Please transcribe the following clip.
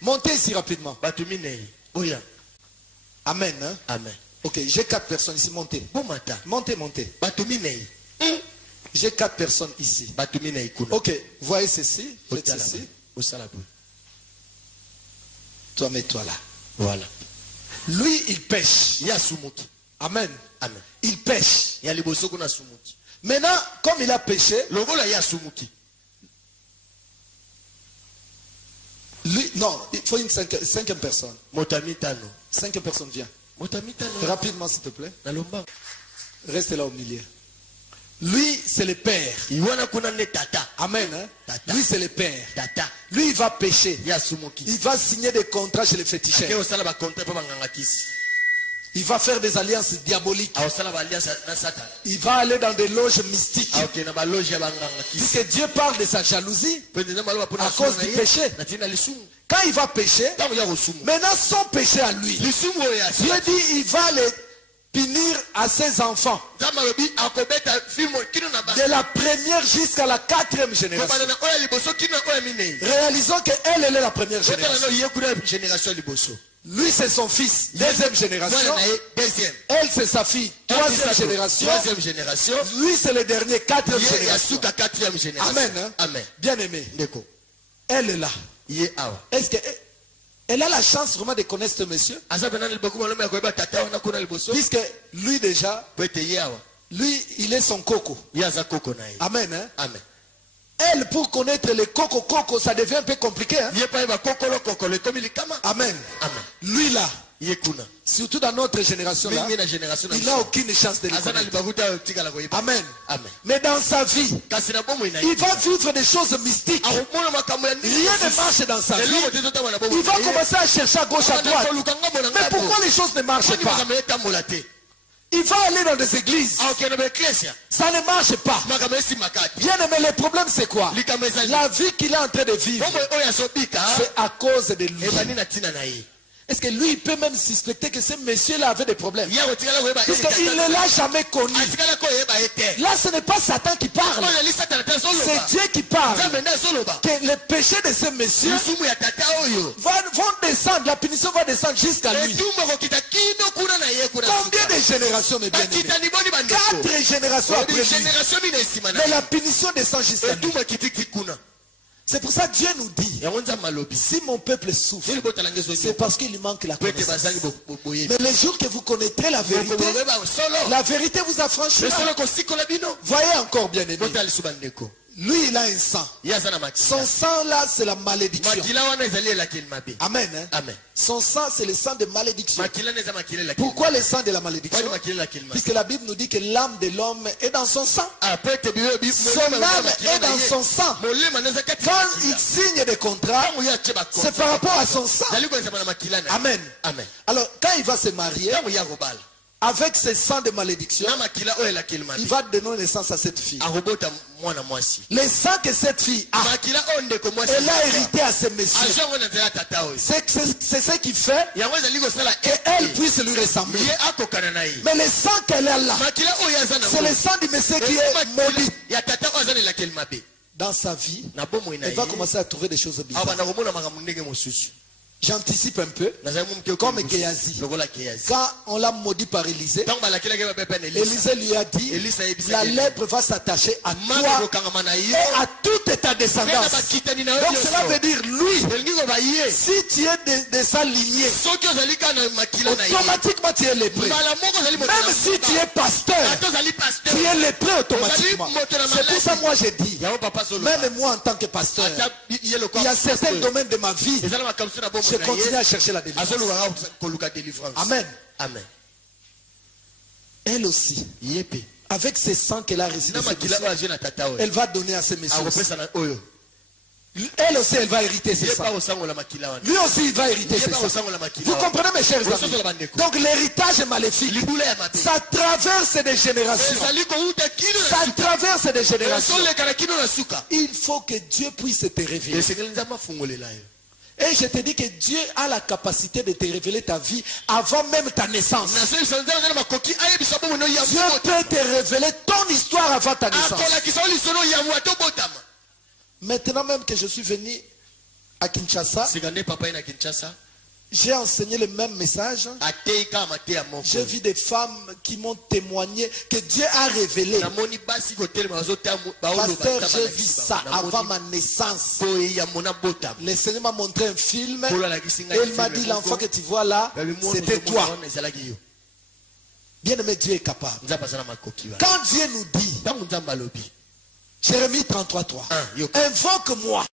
Montez ici rapidement. Amen. Hein? Amen. Ok, j'ai 4 personnes ici. Montez. Montez, montez. J'ai 4 personnes ici. Ok, voyez ceci. Faites ceci. Toi, mets-toi là. Voilà. Lui, il pêche. Amen. Amen. Il pêche. Maintenant, comme il a péché, lui, non, il faut une cinquième personne. 5 personnes, viens. Rapidement, s'il te plaît. Restez là au milieu. Lui, c'est le père. Amen. Hein? Lui, c'est le père. Lui, il va pécher. Il va signer des contrats chez les féticheurs. Il va faire des alliances diaboliques. Il va aller dans des loges mystiques. Puisque Dieu parle de sa jalousie à cause du péché. Quand il va pécher, maintenant son péché à lui, Dieu dit il va les punir à ses enfants. De la première jusqu'à la 4e génération. Réalisons qu'elle est la première génération. Lui c'est son fils, 2e génération. Elle c'est sa fille, 3e génération. Lui c'est le dernier, 4e génération. Amen. Hein? Amen. Bien aimé. Elle est là. Est-ce qu'elle a la chance vraiment de connaître ce monsieur? Puisque lui déjà, lui il est son coco. Amen. Hein? Amen. Elle, pour connaître les coco, ça devient un peu compliqué. Hein? Amen. Amen. Lui là, surtout dans notre génération là, il n'a aucune chance de le connaître. Amen. Amen. Mais dans sa vie, il va vivre des choses mystiques. Rien ne marche dans sa vie. Il va commencer à chercher à gauche, à droite. Mais pourquoi les choses ne marchent pas? Il va aller dans des églises. Ça ne marche pas. Bien aimé, le problème c'est quoi? La vie qu'il est en train de vivre, c'est à cause de lui. Est-ce que lui il peut même suspecter que ce monsieur-là avait des problèmes? Puisqu'il ne l'a jamais connu. Là ce n'est pas Satan qui parle. C'est Dieu qui parle. Que le péché de ce monsieur vont descendre. La punition va descendre jusqu'à lui. Combien de générations, mes bien-aimés? 4 générations après lui. Mais la punition descend jusqu'à lui. C'est pour ça que Dieu nous dit, si mon peuple souffre, c'est parce qu'il lui manque la connaissance. Mais le jour que vous connaîtrez la vérité vous affranchira. Voyez encore, bien aimé. Lui, il a un sang. Son sang là, c'est la malédiction. Amen. Hein? Amen. Son sang, c'est le sang de malédiction. Pourquoi le sang de la malédiction? Puisque la Bible nous dit que l'âme de l'homme est dans son sang. Son âme est dans son sang. Quand il signe des contrats, c'est par rapport à son sang. Amen. Amen. Alors, quand il va se marier, avec ce sang de malédiction, il va donner naissance à cette fille. Le sang que cette fille a, elle a hérité à ce monsieur. C'est ce qui fait qu'elle puisse lui ressembler. Mais le sang qu'elle a là, c'est le sang du monsieur qui est maudit. Dans sa vie, elle va commencer à trouver des choses bizarres. J'anticipe un peu, comme Géasi. Quand on l'a maudit par Élisée, Élisée lui a dit, la lèpre va s'attacher à toi et à toute ta descendance. Donc cela veut dire, lui, si tu es de sa lignée, automatiquement tu es lépreux. Même si tu es pasteur, tu es lépreux automatiquement. C'est pour ça moi j'ai dit, même moi en tant que pasteur, il y a certains domaines de ma vie, je continue à chercher la délivrance. Amen. Amen. Elle aussi, avec ce sang qu'elle a reçu, elle va donner à ces messieurs. Elle aussi, elle va hériter ce sang. Lui aussi, il va hériter ce sang. Vous comprenez, mes chers amis? Donc l'héritage maléfique, ça traverse des générations. Ça traverse des générations. Il faut que Dieu puisse te révéler. Et je te dis que Dieu a la capacité de te révéler ta vie avant même ta naissance. Dieu peut te révéler ton histoire avant ta naissance. Maintenant même que je suis venu à Kinshasa. J'ai enseigné le même message. J'ai vu des femmes qui m'ont témoigné que Dieu a révélé. Pasteur, j'ai vu ça avant ma naissance. Le Seigneur m'a montré un film et il m'a dit, l'enfant que tu vois là, c'était toi. Bien aimé, Dieu est capable. Quand Dieu nous dit, Jérémie 33:3, invoque-moi